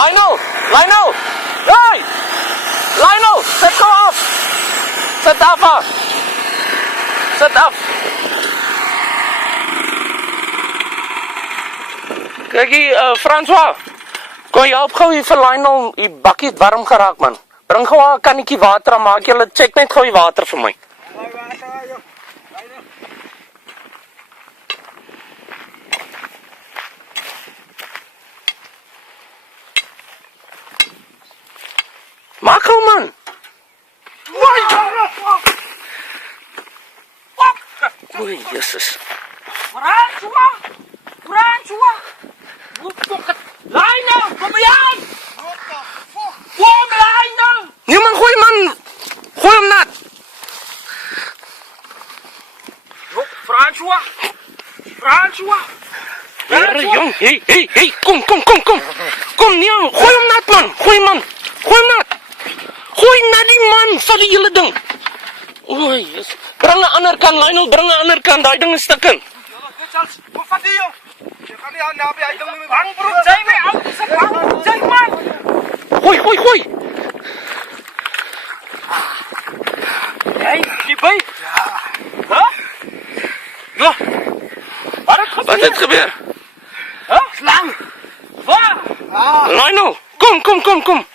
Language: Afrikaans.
Lionel! Lionel! Hey! Lionel! Zet gou af! Zet af af! Zet af! Kijk hier, François. Kon jy help gou hier vir Lionel, die bakkie het warm geraak man. Bring gou 'n kannetjie water en maak julle check net gou die water vir my. Maak gou man. Oei, Jesus. François! Lionel, kom hier aan! Kom, Lionel! Nee man, gooi man. Gooi hom nat. François! Here jong, hey, kom. Kom nee, gooi hom nat man. Gooi man. Gooi nat. Gooi nat die man, vat die hele ding. Oei, Jesus. Bring 'n ander kant, Lionel, bring 'n ander kant. Daai ding is stukken. Wat vat jy? Jy gaan nie aan naby hy ding nie. Bang broek, jy my ou, se bang, jy man. Gooi. Hey, jy by? Ja. Ja. Wat het gebeur? Slang. Waar? Lionel, kom.